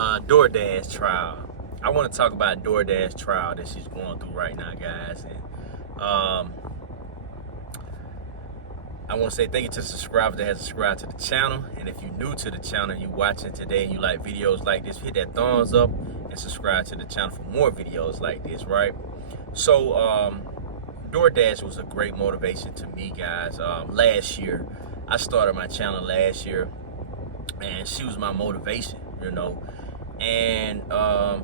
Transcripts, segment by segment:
Doughdash trial. I want to talk about Doughdash trial that she's going through right now, guys. And I want to say thank you to the subscribers that have subscribed to the channel. And if you're new to the channel, you're watching today and you like videos like this, hit that thumbs up and subscribe to the channel for more videos like this, right? So Doughdash was a great motivation to me, guys. Last year, I started my channel last year, and she was my motivation, you know. And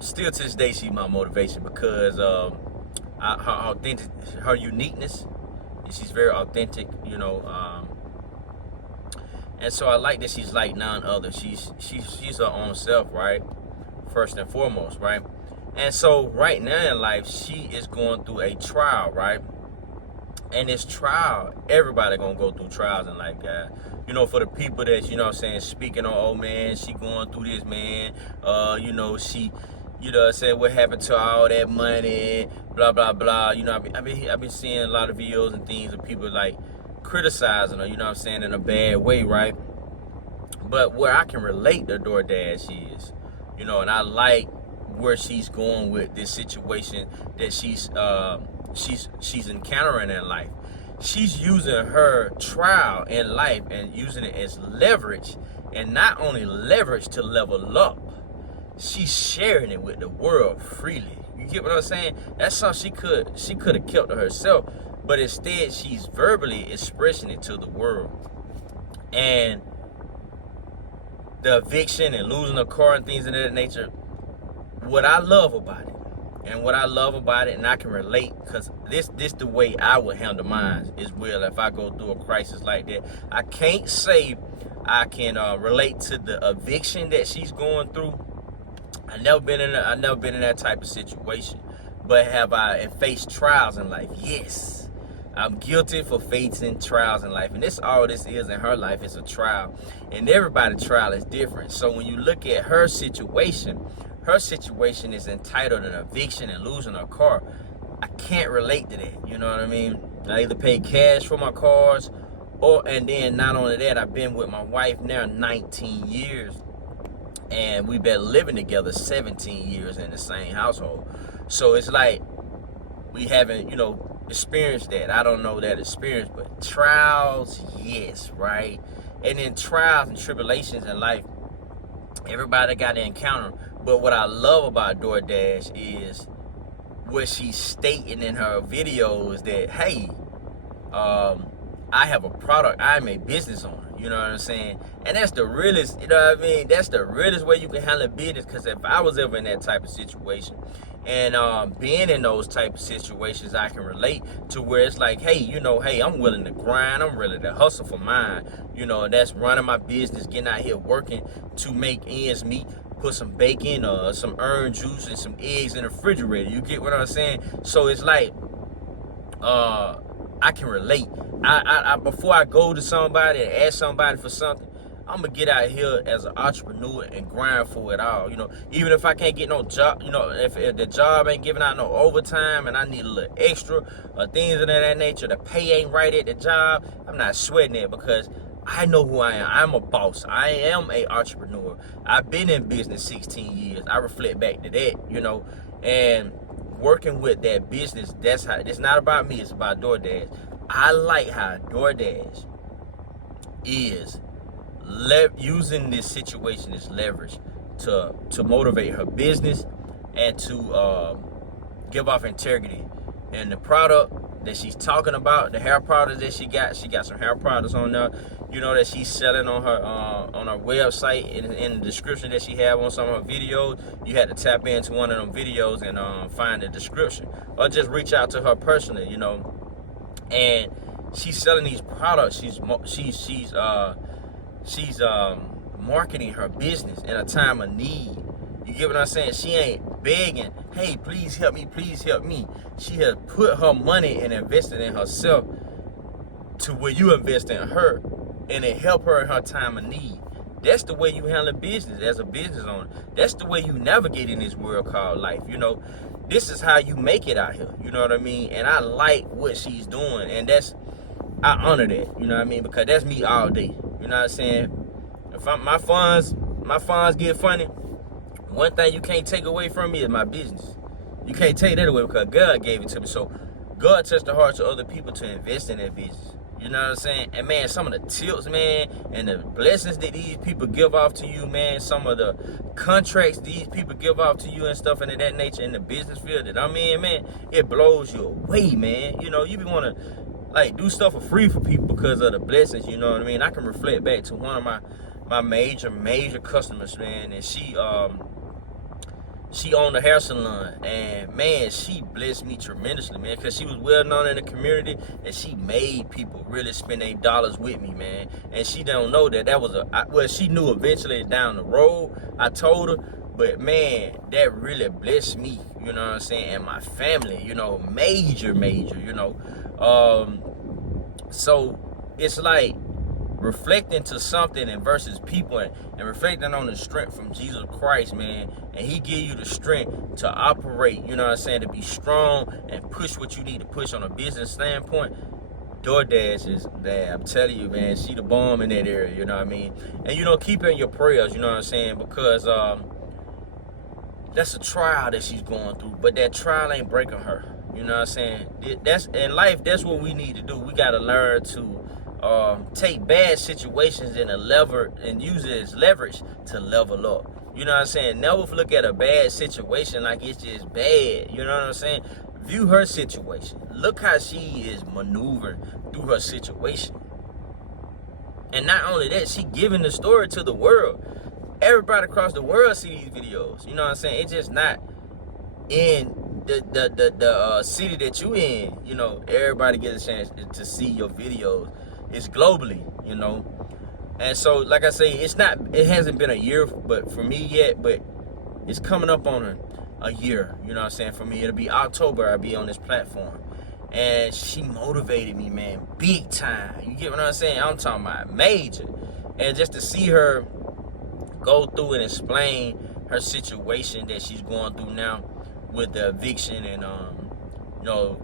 still to this day, she's my motivation because her authentic, her uniqueness. She's very authentic, you know. And so I like that she's like none other. She's her own self, right? First and foremost, right? And so right now in life, she is going through a trial, right? And this trial, everybody gonna go through trials in life, guys. You know, for the people that, you know what I'm saying, speaking on, oh man, she going through this, man. You know, she, you know what I'm saying, what happened to all that money, blah, blah, blah. You know, I've been seeing a lot of videos and things of people like criticizing her, you know what I'm saying, in a bad way, right? But where I can relate to Doughdash is, you know, and I like where she's going with this situation that she's encountering in life. She's using her trial in life and using it as leverage, and not only leverage to level up, she's sharing it with the world freely. You get what I'm saying? That's something she could have kept to herself, but instead she's verbally expressing it to the world. And the eviction and losing a car and things of that nature, what I love about it, and I can relate, because this the way I would handle mine as well if I go through a crisis like that. I can't say I can relate to the eviction that she's going through. I've never been in that type of situation. But have I faced trials in life? Yes. I'm guilty for facing trials in life. And this all this is in her life is a trial. And everybody's trial is different. So when you look at her situation is entitled an eviction and losing her car. I can't relate to that. You know what I mean? I either pay cash for my cars, and then not only that, I've been with my wife now 19 years. And we've been living together 17 years in the same household. So it's like we haven't, you know, experienced that. I don't know that experience, but trials, yes, right? And then trials and tribulations in life, everybody got to encounter. But what I love about Doughdash is what she's stating in her videos that, hey, I have a product, I'm a business owner. You know what I'm saying? And that's the realest, you know what I mean? That's the realest way you can handle business. Because if I was ever in that type of situation, and being in those type of situations, I can relate to where it's like, hey, you know, hey, I'm willing to grind, I'm willing to hustle for mine. You know, that's running my business, getting out here working to make ends meet, put some bacon, some orange juice, and some eggs in the refrigerator. You get what I'm saying? So it's like, I can relate. I before I go to somebody and ask somebody for something, I'm gonna get out here as an entrepreneur and grind for it all. You know, even if I can't get no job, you know, if the job ain't giving out no overtime and I need a little extra or things of that nature, the pay ain't right at the job, I'm not sweating it because I know who I am. I'm a boss. I am a entrepreneur. I've been in business 16 years. I reflect back to that, you know, and working with that business, that's how, it's not about me, it's about Doughdash. I like how Doughdash is using this situation as leverage to motivate her business and to give off integrity. And the product that she's talking about, the hair products that she got some hair products on there, you know, that she's selling on her website. In the description that she have on some of her videos, you had to tap into one of them videos and find the description, or just reach out to her personally, you know. And she's selling these products. She's marketing her business in a time of need. You get what I'm saying? She ain't begging, hey, please help me, please help me. She has put her money and invested in herself to where you invest in her, and it help her in her time of need. That's the way you handle business as a business owner. That's the way you navigate in this world called life. You know, this is how you make it out here. You know what I mean? And I like what she's doing, and I honor that. You know what I mean? Because that's me all day. You know what I'm saying? If my funds get funny, One thing you can't take away from me is my business. You can't take that away because God gave it to me. So God touched the hearts of other people to invest in their business. You know what I'm saying? And man, some of the tips, man, and the blessings that these people give off to you, man, some of the contracts these people give off to you and stuff and of that nature in the business field that I'm in, man, it blows you away, man. You know, you be want to like do stuff for free for people because of the blessings, you know what I mean? I can reflect back to one of my major customers, man, and she owned a hair salon, and man, she blessed me tremendously, man, because she was well known in the community, and she made people really spend their dollars with me, man. And she don't know that was well, she knew eventually down the road, I told her, but man, that really blessed me, you know what I'm saying, and my family, you know, major, you know. So it's like reflecting to something and versus people and reflecting on the strength from Jesus Christ, man, and he give you the strength to operate, you know what I'm saying, to be strong and push what you need to push on a business standpoint. Doughdash is there. I'm telling you, man, she the bomb in that area, you know what I mean? And you know, keep her in your prayers, you know what I'm saying, because that's a trial that she's going through, but that trial ain't breaking her, you know what I'm saying? That's in life, that's what we need to do. We got to learn to take bad situations and use it as leverage to level up. You know what I'm saying? Never look at a bad situation like it's just bad. You know what I'm saying? View her situation. Look how she is maneuvering through her situation. And not only that, she giving the story to the world. Everybody across the world see these videos. You know what I'm saying? It's just not in the city that you in. You know, everybody gets a chance to see your videos. It's globally, you know. And so, like I say, it hasn't been a year but for me yet, but it's coming up on a year, you know what I'm saying? For me, it'll be October, I'll be on this platform. And she motivated me, man, big time. You get what I'm saying? I'm talking about major. And just to see her go through and explain her situation that she's going through now with the eviction and, you know,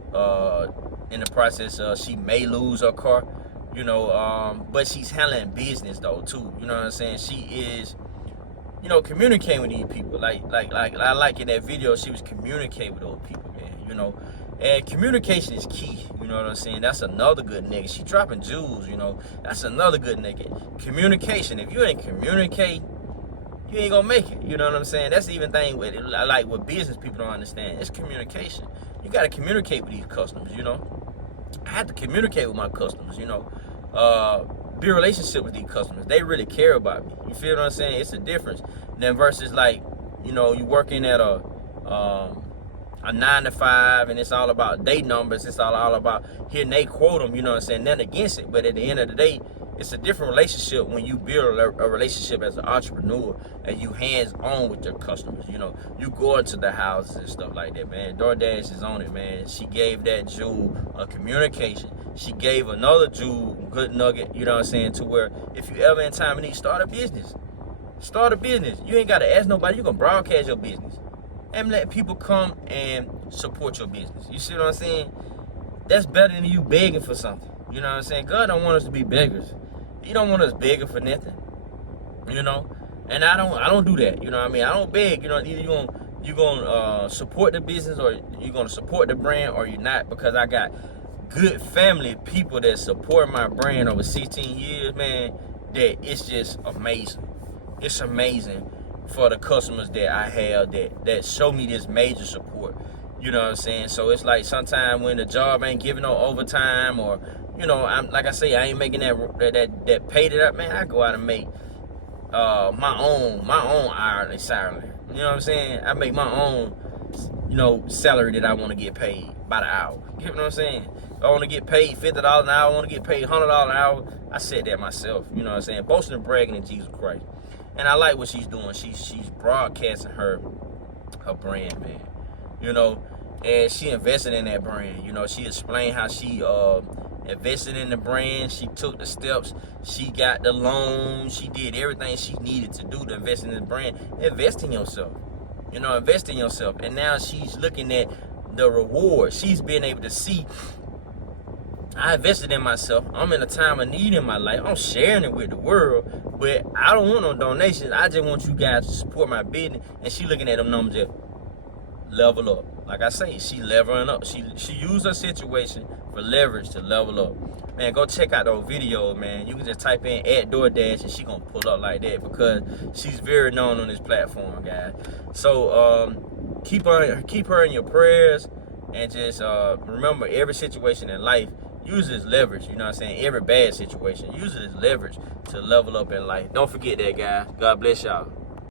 in the process, she may lose her car. You know, but she's handling business though too. You know what I'm saying? She is, you know, communicating with these people. Like I like in that video, she was communicating with those people, man. You know, and communication is key. You know what I'm saying? That's another good nigga. She dropping jewels. You know, that's another good nigga. Communication. If you ain't communicate, you ain't gonna make it. You know what I'm saying? That's the even thing with it. I like what business people don't understand. It's communication. You gotta communicate with these customers. You know. I have to communicate with my customers, you know, be a relationship with these customers. They really care about me. You feel what I'm saying? It's a difference. Then versus like, you know, you working at a 9 to 5 and it's all about day numbers. It's all about hitting they quote them, you know what I'm saying? Nothing against it. But at the end of the day, it's a different relationship when you build a relationship as an entrepreneur and you hands-on with your customers. You know, you go into the houses and stuff like that, man. Doughdash is on it, man. She gave that jewel a communication. She gave another jewel, good nugget, you know what I'm saying, to where if you ever in time of need, start a business. Start a business. You ain't got to ask nobody. You can broadcast your business and let people come and support your business. You see what I'm saying? That's better than you begging for something. You know what I'm saying? God don't want us to be beggars. He don't want us begging for nothing, you know. And I don't do that. You know what I mean? I don't beg. You know, either you gonna support the business or you're gonna support the brand or you're not. Because I got good family people that support my brand over 16 years, man. That it's just amazing. It's amazing for the customers that I have that show me this major support. You know what I'm saying? So it's like sometimes when the job ain't giving no overtime or, you know, I'm like I say, I ain't making that paid it up, man. I go out and make my own hourly salary. You know what I'm saying? I make my own, you know, salary that I want to get paid by the hour. You know what I'm saying? If I want to get paid $50 an hour, I want to get paid $100 an hour. I said that myself. You know what I'm saying? Boasting and bragging in Jesus Christ. And I like what she's doing. She's broadcasting her brand, man. You know, and she invested in that brand. You know, she explained how she invested in the brand. She took the steps. She got the loan. She did everything she needed to do to invest in the brand. Invest in yourself. You know, invest in yourself. And now she's looking at the reward. She's been able to see I invested in myself. I'm in a time of need in my life. I'm sharing it with the world, but I don't want no donations. I just want you guys to support my business. And she looking at them numbers just level up. Like I say, she leveling up. She used her situation for leverage to level up. Man, go check out those videos, man. You can just type in @Doughdash and she gonna pull up like that because she's very known on this platform, guys. So keep her in your prayers, and just remember, every situation in life, use it as leverage. You know what I'm saying? Every bad situation, use it as leverage to level up in life. Don't forget that, guys. God bless y'all.